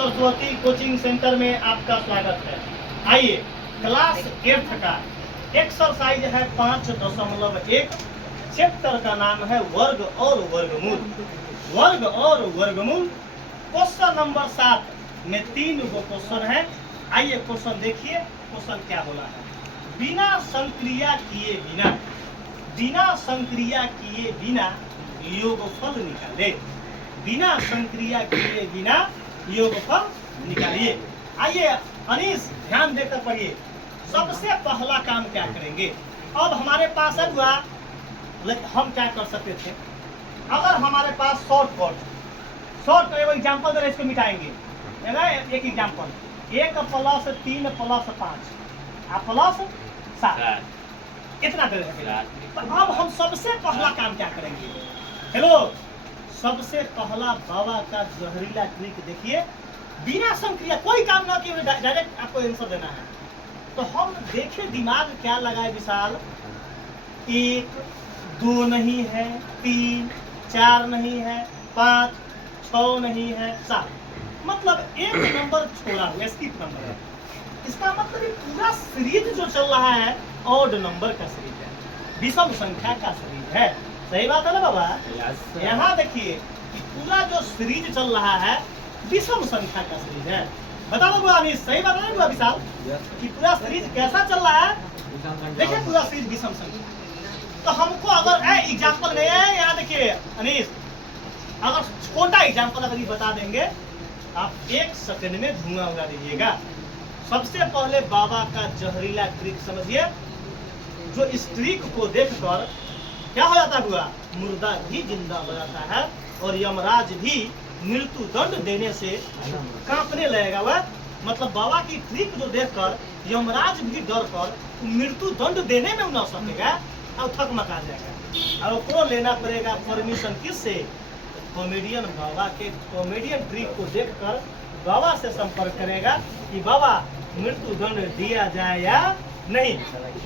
Saraswati coaching centre में आपका स्वागत है। आइए, क्लास 8 का एक्सरसाइज है 5.1। चैप्टर का नाम है वर्ग और वर्गमूल। वर्ग और वर्गमूल क्वेश्चन नंबर 7 में 3 गो क्वेश्चन है। आइए क्वेश्चन देखिए। क्वेश्चन क्या बोला है? बिना संक्रिया किए बिना योगफल निकाले। बिना संक्रिया किए बिना योगफल निकालिए। आइए अनीस, ध्यान देकर पढ़िए। सबसे पहला काम क्या करेंगे? अब हमारे पास है हुआ, हम क्या कर सकते थे? अगर हमारे पास शॉर्ट एग्जाम्पल दे रहे, इसको मिटाएंगे। एक एग्जाम्पल, 1 + 3 + 5 प्लस 7 कितना दे रहे हैं? तो अब हम सबसे पहला काम क्या करेंगे? हेलो, सबसे पहला बाबा का जहरीला ट्रिक देखिए। बिना संक्रिया कोई काम ना किए डायरेक्ट आपको आंसर देना है। तो हम देखिए दिमाग क्या लगाए विशाल। 1 2 नहीं है, 3 4 नहीं है, 5 6 नहीं है, 7 मतलब एक नंबर छोड़ा हुआ, स्किप नंबर है। इसका मतलब ये पूरा सीरीज जो चल रहा है ऑड नंबर का सीरीज है, विषम संख्या का सीरीज है। सही बात है ना बाबा? यहाँ देखिए कि पूरा जो सीरीज चल रहा है विषम संख्या का सीरीज है। बता दो बुआ, सही बात है ना विशाल कि पूरा सीरीज कैसा चल रहा है? देखिए पूरा सीरीज विषम संख्या। तो हमको अगर एग्जाम्पल नहीं है, यहाँ देखिए अनीस, अगर छोटा एग्जाम्पल अगर ये बता देंगे आप 1 सेकंड में धुआं उड़ा दीजिएगा। सबसे पहले बाबा का जहरीला ट्रिक समझिए। जो इस ट्रिक को देखकर क्या हो जाता हुआ, मुर्दा भी जिंदा हो जाता है और यमराज भी मृत्यु दंड देने से कांपने लगेगा। वह मतलब बाबा की ट्रिक जो देखकर यमराज भी डर कर मृत्यु दंड देने में न सकेगा और थक मका जाएगा। और उसको लेना पड़ेगा परमिशन किससे? कॉमेडियन बाबा के। कॉमेडियन ट्रिक को देखकर बाबा से संपर्क करेगा कि बाबा मृत्यु दंड दिया जाए या नहीं।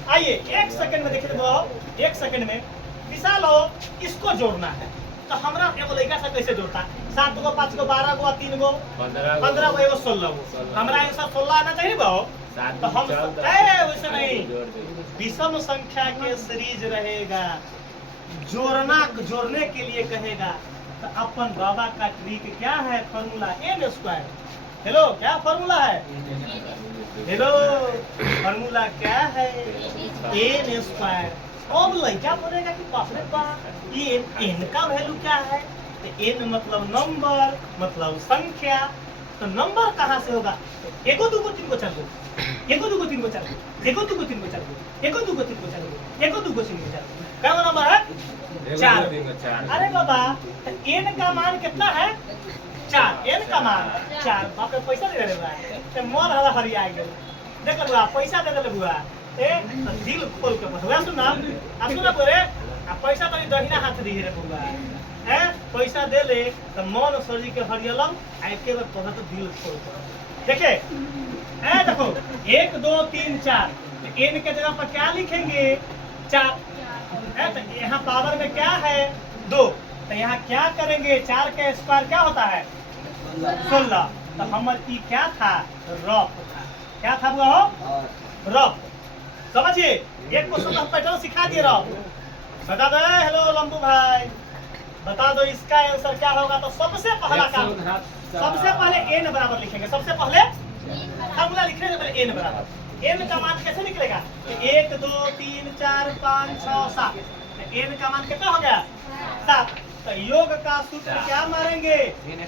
आइए 1 सेकंड में देखिए बाबा, 1 सेकंड में विशाल हो, इसको जोड़ना है। तो हमरा एगो लड़का से कैसे जोड़ता? 7 गो 5 गो 12 गो 3 गो 15 गो एगो 16 गो। हमरा ये सब 16 आना चाहिए बाबू। तो हम वैसे नहीं, विषम संख्या के सीरीज रहेगा। जोड़ने के लिए कहेगा तो अपन बाबा का ट्रिक क्या है? Formula n²। हेलो, क्या फॉर्मूला है? हेलो, फॉर्मूला क्या है? n²। अब लड़का बोलेगा कि बाप रे बाप, ये n का वैल्यू क्या है? तो n मतलब नंबर, मतलब संख्या। तो नंबर कहाँ से होगा? 1 2 3 4 1 2 3 4 1 2 3 4 1 2 3 4 1 2 3 4 क्या नंबर है? 4। अरे बाबा, n का मान कितना है? 4। n का मान 4। बाप रे, पैसा दे रहे बा, मन हला हरिया गया। देख लो बुआ, पैसा दे दे बुआ, दिल खोल के बता। सुना बोले पैसा तो दहिना हाथ दी रे बुआ, पैसा दे ले तो मन शरीर के हरियलम एक बार पढ़ा तो दिल खोल के देखे। देखो 1 2 3 4, तो n के जगह पर क्या लिखेंगे? 4। तो यहाँ पावर में क्या है? 2। तो यहाँ क्या करेंगे? 4 का स्क्वायर क्या होता है? 16। तो हमारे क्या था? रफ था। क्या था बुआ हो? रफ। समझिए, एक क्वेश्चन हम पैटर्न सिखा दिए रफ। बता दो। हेलो लंबू भाई, बता दो इसका आंसर क्या होगा? तो सबसे पहला काम, सबसे पहले n बराबर लिखेंगे। सबसे पहले फॉर्मूला लिखने से पहले n बराबर। n का मान कैसे निकलेगा? 1 2 3 4 5 6 7। n का मान कितना हो गया? 7। तो योग का सूत्र क्या मारेंगे? n²।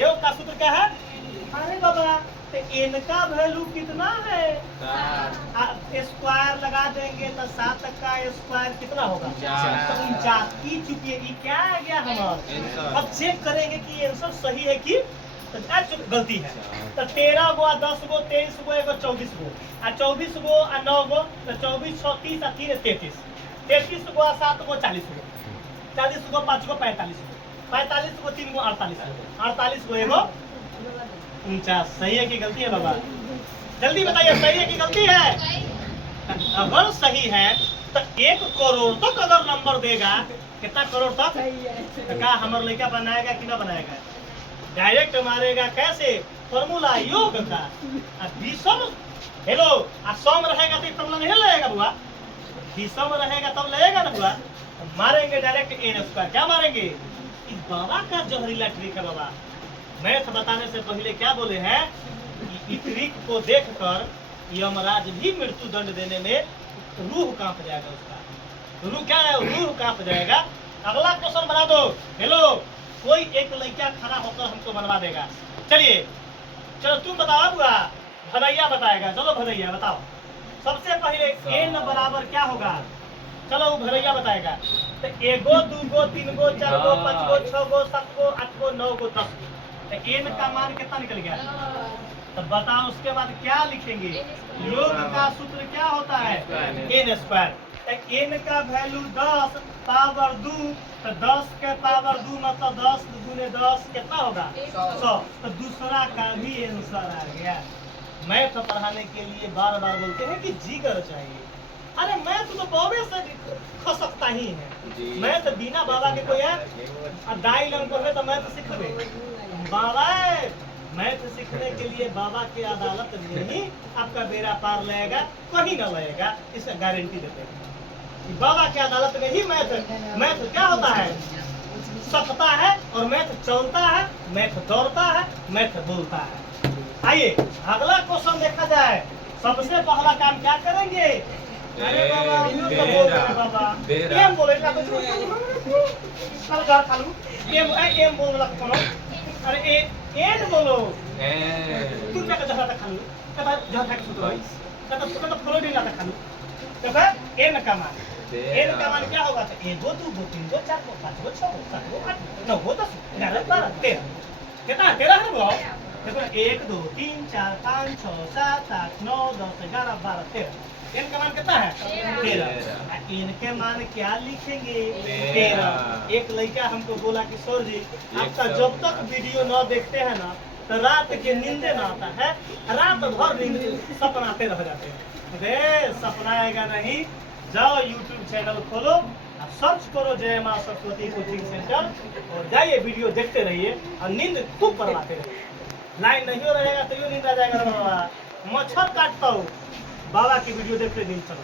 योग का सूत्र क्या है? अरे बाबा, तो n का वैल्यू कितना है? स्क्वायर लगा देंगे तो 7 का स्क्वायर कितना होगा? 49। चुकी क्या आ गया हमारा? अब चेक करेंगे कि आंसर सही है कि गलती है। तो 13 गो 10 गो 23 गो 24 गो 24 गो 9 गो, तो 24 6 30 3 33 33 गो 7 गो 40 गो 40 गो 5 गो 45 गो 45 गो 3 गो 48 गो 48 गो एगो 49। सही है कि गलती है बाबा? जल्दी बताइए, सही है कि गलती है? अगर सही है तो 1 करोड़ तक अगर नंबर देगा, कितना करोड़ तक? तो क्या हमारे लड़का बनाएगा कि ना बनाएगा? डायरेक्ट मारेगा कैसे? फॉर्मूला योग का। विषम हेलो सम रहेगा तो फॉर्मूला नहीं लगेगा बुआ। विषम रहेगा तब लगेगा ना बुआ। मारेंगे डायरेक्ट एन स्क्वायर। क्या मारेंगे? इस बाबा का जहरीला ट्रिक है बाबा। मैथ बताने से पहले क्या बोले हैं? इस ट्रिक को देखकर यमराज भी मृत्यु दंड देने में रूह कांप जाएगा उसका। रूह क्या है? रूह कांप जाएगा। अगला क्वेश्चन बना दो। हेलो कोई एक लड़का खड़ा होकर हमको बनवा देगा। चलिए चलो तुम बताओ बुआ। भदैया बताएगा। चलो भदैया बताओ। सबसे पहले एन बराबर क्या होगा? चलो वो भदैया बताएगा। तो एगो दूगो तीनगो चारगो पांचगो छगो सातगो आठगो नौगो 10। तो एन का मान कितना निकल गया? तो बताओ उसके बाद क्या लिखेंगे? योग का सूत्र क्या होता है? N square. तो एन का वैल्यू 10 पावर 2। तो 10 के पावर 2 मतलब 10 दूने 10 कितना होगा? 100। तो दूसरा का भी आंसर आ गया। मैथ पढ़ाने के लिए बार बार बोलते हैं कि जिगर चाहिए। अरे मैथ तो बाबे से खसकता ही है। मैथ बिना बाबा के कोई है दाई लंग पढ़े तो मैथ सीखबे बाबा। मैथ सीखने के लिए बाबा के अदालत में ही आपका बेड़ा पार लगेगा, कहीं ना लगेगा। इसका गारंटी देते हैं। बाबा के अदालत में ही मैथ क्या होता है? सकता है। और मैथ चलता है, मैथ दौड़ता है, मैथ बोलता है। आइए अगला क्वेश्चन देखा जाए। सबसे पहला काम क्या करेंगे? अरे बाबा तो बोल रहे बाबा एम बोले ना तो चल घर खा लूं। एम बोलला कोनो। अरे एन बोलो। तू क्या जहाँ तक खा लूं? कदा जहाँ तक सुतो है कदा फ्लोरिडा तक खा लूं। तब एन का मान क्या होगा? तो एगो दूगो तीनगो चारगो पांचगो छगो सातगो आठगो नौगो 10 11 12 13। कितना 13 है वो? देखो 1 2 3 4 5 6 7 8 9 10 11 12 13। एन का मान कितना है? 13। एन के मान क्या लिखेंगे? 13। एक लड़का हमको बोला कि सर जी आपका जब तक वीडियो न देखते हैं ना तो रात के नींदे ना आता है। रात भर सपनाते रह जाते हैं। अरे सपनाएगा नहीं। जाओ YouTube चैनल खोलो और सर्च करो जय मां सरस्वती कोचिंग सेंटर और जाइए वीडियो देखते रहिए और नींद खूब करवाते रहिए। लाइन नहीं हो रहेगा तो यूँ नींद आ जाएगा बाबा। मच्छर काटता हूँ बाबा की वीडियो देखते नींद चलो।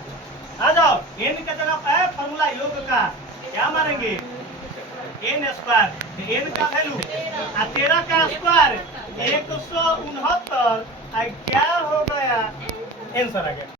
आ जाओ। एन का जगह है फॉर्मूला योग का क्या मारेंगे? N square. एन का वैल्यू 13 का स्क्वायर 169। क्या हो गया? आंसर आ गया।